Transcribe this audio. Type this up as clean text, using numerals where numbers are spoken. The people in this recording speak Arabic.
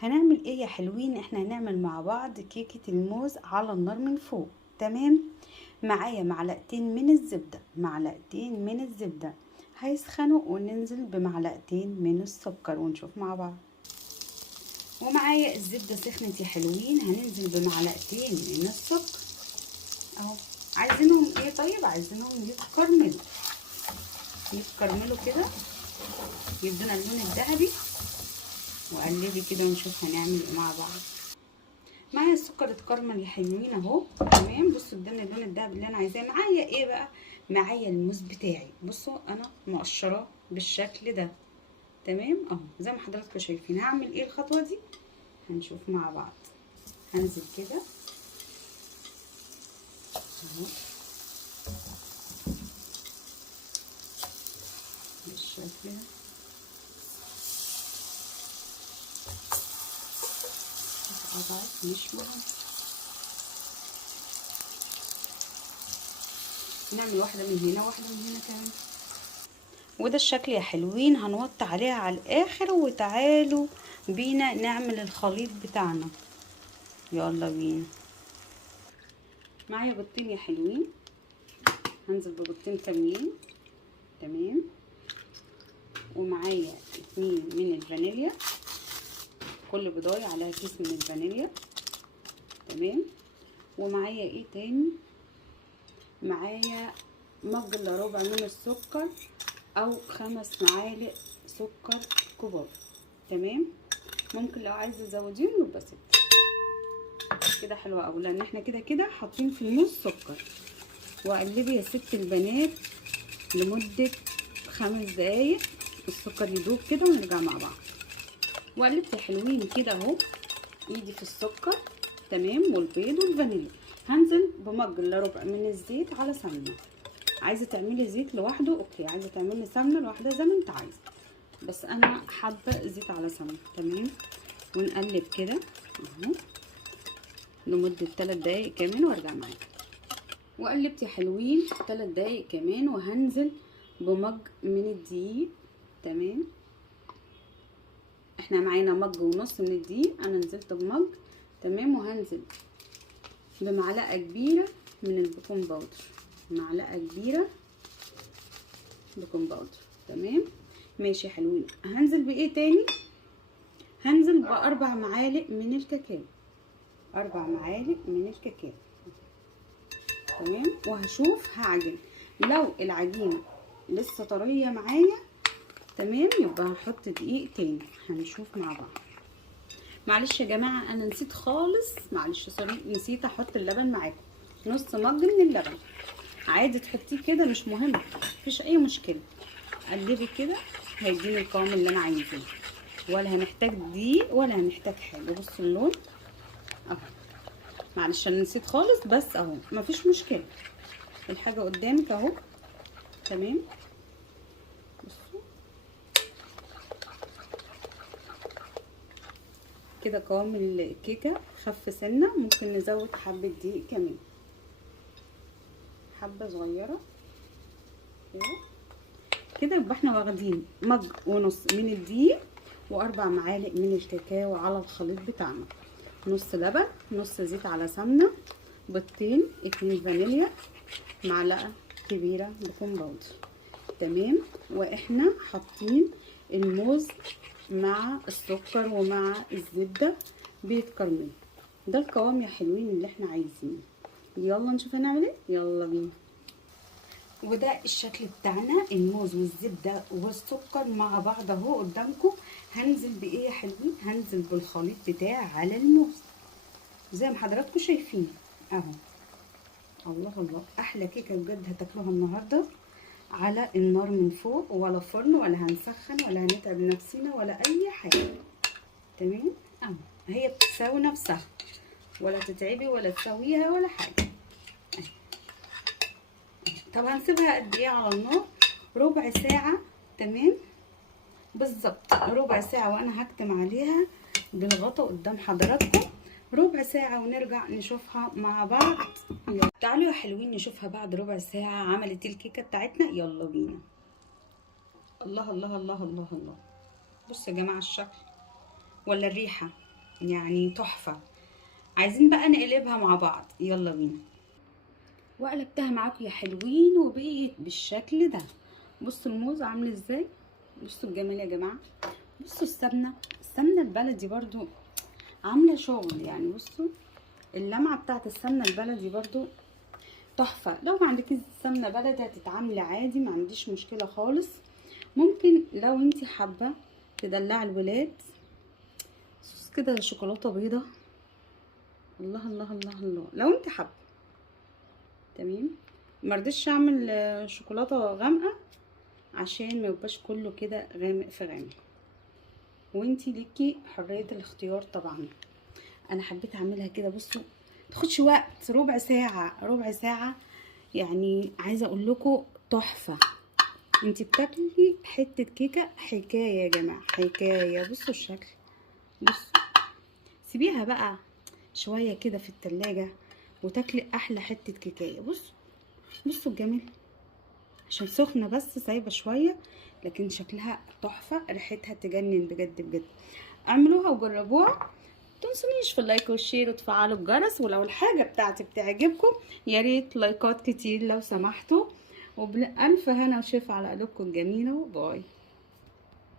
هنعمل ايه يا حلوين؟ احنا هنعمل مع بعض كيكة الموز على النار من فوق. تمام. معايا معلقتين من الزبدة، معلقتين من الزبدة هيسخنوا، وننزل بمعلقتين من السكر ونشوف مع بعض. ومعايا الزبدة سخنت يا حلوين، هننزل بمعلقتين من السكر اهو. عايزينهم ايه؟ طيب عايزينهم يتكرملوا كده، يدونا اللون الذهبي. وقلبي كده ونشوف هنعمل ايه مع بعض. معايا السكر اتكرمل يا حلوين اهو. تمام. بصوا اداني اللون الدهبي اللي انا عايزاه. معايا ايه بقى؟ معايا الموز بتاعي. بصوا انا مقشراه بالشكل ده. تمام اهو زي ما حضراتكم شايفين. هعمل ايه الخطوه دي؟ هنشوف مع بعض. هنزل كده اهو بالشكل ده. مش مهم، نعمل واحده من هنا واحده من هنا كمان. وده الشكل يا حلوين. هنوطي عليها على الاخر، وتعالوا بينا نعمل الخليط بتاعنا. يلا بينا. معايا بيضتين يا حلوين، هنزل ببيضتين كاملين. تمام. ومعايا 2 من الفانيليا، كل بضاية عليها كيس من الفانيليا. تمام. ومعايا ايه تاني؟ معايا مج الا ربع من السكر، او 5 معالق سكر كبار. تمام. ممكن لو عايزه تزوديهم يبقى 6 كده حلوه قوي، لان احنا كده كده حاطين في الموز سكر. واقلبي يا ست البنات لمده 5 دقايق، السكر يدوب كده ونرجع مع بعض. وقلبت يا حلوين كده اهو، ايدي في السكر. تمام. والبيض والفانيليا. هنزل بمج الا ربع من الزيت على سمنه. عايزه تعملي زيت لوحده اوكي، عايزه تعملي سمنه لوحدها زي ما انت عايزه، بس انا حابه زيت على سمنه. تمام. ونقلب كده اهو لمده 3 دقايق كمان وارجع معاكم. وقلبت يا حلوين 3 دقايق كمان، وهنزل بمج من الدقيق. تمام. احنا معانا مج ونص من الدقيق، انا نزلت بمج. تمام. وهنزل بمعلقه كبيره من البيكنج باودر، معلقه كبيره بيكنج باودر. تمام. ماشي يا حلوين. هنزل بايه تاني؟ هنزل ب4 معالق من الكاكاو، 4 معالق من الكاكاو. تمام. وهشوف هعجن، لو العجينه لسه طريه معايا تمام يبقى هحط دقيق تاني. هنشوف مع بعض. معلش يا جماعه انا نسيت خالص، معلش سوري، نسيت احط اللبن معاكم. نص مج من اللبن، عادي تحطيه كده مش مهم، مفيش اي مشكله. قلبي كده هيديني القوام اللي انا عايزاه، ولا هنحتاج دقيق ولا هنحتاج حاجه. بصوا اللون اهو. معلش انا نسيت خالص، بس اهو مفيش مشكله، الحاجه قدامك اهو. تمام. بصوا كده قوام الكيكه خف سنه، ممكن نزود حبه دقيق كمان، حبه صغيره كده. يبقى احنا واخدين مج ونص من الدقيق، و4 معالق من الكاكاو على الخليط بتاعنا، نص لبن، نص زيت على سمنه، بيضتين، 2 فانيليا، معلقه كبيره بيكنج باودر. تمام. واحنا حاطين الموز مع السكر ومع الزبده بيتكرمل. ده القوام يا حلوين اللي احنا عايزينه. يلا نشوف هنعمل ايه. يلا بينا. وده الشكل بتاعنا، الموز والزبده والسكر مع بعض اهو قدامكم. هنزل بايه يا حلوين؟ هنزل بالخليط بتاعي على الموز زي ما حضراتكم شايفين اهو. الله الله، احلى كيكه بجد هتاكلوها النهارده على النار من فوق، ولا فرن ولا هنسخن ولا هنتعب نفسنا ولا اي حاجه. تمام اهو. هي بتساوي نفسها، ولا تتعبي ولا تسويها ولا حاجه. طب هنسيبها قد ايه على النار؟ ربع ساعه. تمام بالظبط ربع ساعه، وانا هكتم عليها بالغطا قدام حضراتكم. ربع ساعه ونرجع نشوفها مع بعض. يلا تعالوا يا حلوين نشوفها بعد ربع ساعه عملت الكيكه بتاعتنا. يلا بينا. الله الله الله الله الله، بصوا يا جماعه الشكل ولا الريحه، يعني تحفه. عايزين بقى نقلبها مع بعض، يلا بينا. وقلبتها معاكم يا حلوين وبقيت بالشكل ده. بصوا الموز عامل ازاي، بصوا الجمال يا جماعه. بصوا السمنه البلدي برضو عامله شغل يعني. بصوا اللمعه بتاعت السمنه البلدي برضو تحفه. لو ما عندكيش سمنه بلدي هتتعاملي عادي، ما عنديش مشكله خالص. ممكن لو انتي حابه تدلعي الولاد صوص كده شوكولاته بيضه، الله الله الله الله، لو انت حابه. تمام. مرضيش اعمل شوكولاته غامقه عشان ما يبقاش كله كده غامق في غامق، وانتي ليكي حريه الاختيار طبعا. انا حبيت اعملها كده. بصوا تاخدش وقت، ربع ساعه ربع ساعه يعني. عايزه اقول لكم تحفه. انتي بتاكلي حته كيكه حكايه يا جماعه، حكايه. بصوا الشكل، بصوا. سيبيها بقى شويه كده في التلاجة وتاكلي احلى حته كيكايه. بصوا الجمال، عشان سخنه بس سايبه شويه، لكن شكلها تحفه، ريحتها تجنن بجد بجد. اعملوها وجربوها. متنسونيش في اللايك والشير وتفعلوا الجرس، ولو الحاجه بتاعتي بتعجبكم يا ريت لايكات كتير لو سمحتوا. وبألف هنا وشفا على قلوبكم الجميله، وباي.